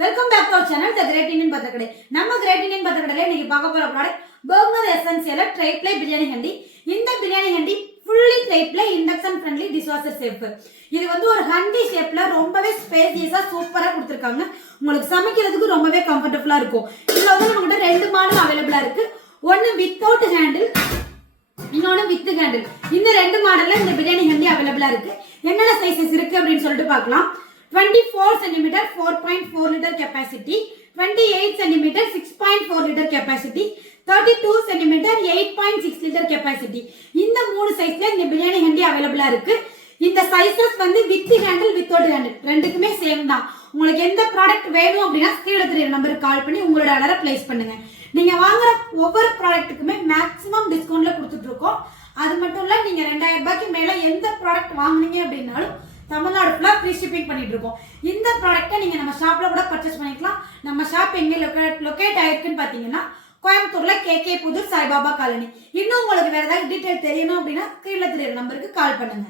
Welcome back to our channel the great Indian பத்திரக்கடை. நம்ம great Indian பத்திரக்கடையில இன்னைக்கு பார்க்க போற product Bergner essential tri ply biryani handi. இந்த biryani handi fully tri ply induction friendly dishwasher safe. இது வந்து ஒரு ஹண்டி ஷேப்ல ரொம்பவே ஸ்பேசியஸா சூப்பரா கொடுத்திருக்காங்க. உங்களுக்கு சமைக்கிறதுக்கு ரொம்பவே கம்ஃபர்ட்டபிளா இருக்கும். இதுல வந்து நம்மகிட்ட ரெண்டு மாடல் அவைலபிளா இருக்கு. ஒன்னு வித்தவுட் ஹேண்டில், இன்னொன்னு வித் ஹேண்டில். இந்த ரெண்டு மாடல்ல இந்த பிரியாணி ஹண்டி அவைலபிளா இருக்கு. என்னென்ன சைஸஸ் இருக்கு அப்படின்னு சொல்லிட்டு பார்க்கலாம். 24 cm 4.4 liter capacity, 28 cm 6.4 liter capacity, 32 cm 8.6 liter capacity. இந்த மூணு சைஸ்ல இந்த பிரியாணி ஹண்டி அவைலபிளா இருக்கு. இந்த சைஸஸ் வந்து வித் ஹேண்டில் வித்தவுட் ஹேண்டில் ரெண்டுக்குமே சேம் தான். உங்களுக்கு எந்த ப்ராடக்ட் வேணும் அப்படின்னா ஸ்கிரீன்ல தெரியற நம்பருக்கு கால் பண்ணி உங்களோட ஆர்டரை பிளேஸ் பண்ணுங்க. நீங்க வாங்குற ஒவ்வொரு ப்ராடக்ட்டுக்குமே மேக்ஸிமம் டிஸ்கவுண்ட்ல கொடுத்துட்டு இருக்கோம். அது மட்டும் இல்ல, நீங்க 2000 ரூபாய்க்கு மேல எந்த ப்ராடக்ட் வாங்குனீங்க அப்படின்னாலும் தமிழ்நாடு ஃபுல்லா ஃப்ரீ ஷிப்பிங் பண்ணிட்டு இருக்கோம். இந்த ப்ராடக்ட்டை நீங்க நம்ம ஷாப்ல கூட பர்ச்சேஸ் பண்ணிக்கலாம். நம்ம ஷாப் எங்க லொகேட் ஆயிருக்குன்னு பாத்தீங்கன்னா கோயம்புத்தூர்ல KK புதூர் சாய்பாபா காலனி. இன்னும் உங்களுக்கு வேற ஏதாவது டீடைல் தெரியணும் அப்படின்னா ஸ்கிரீன்ல தெரியற நம்பருக்கு கால் பண்ணுங்க.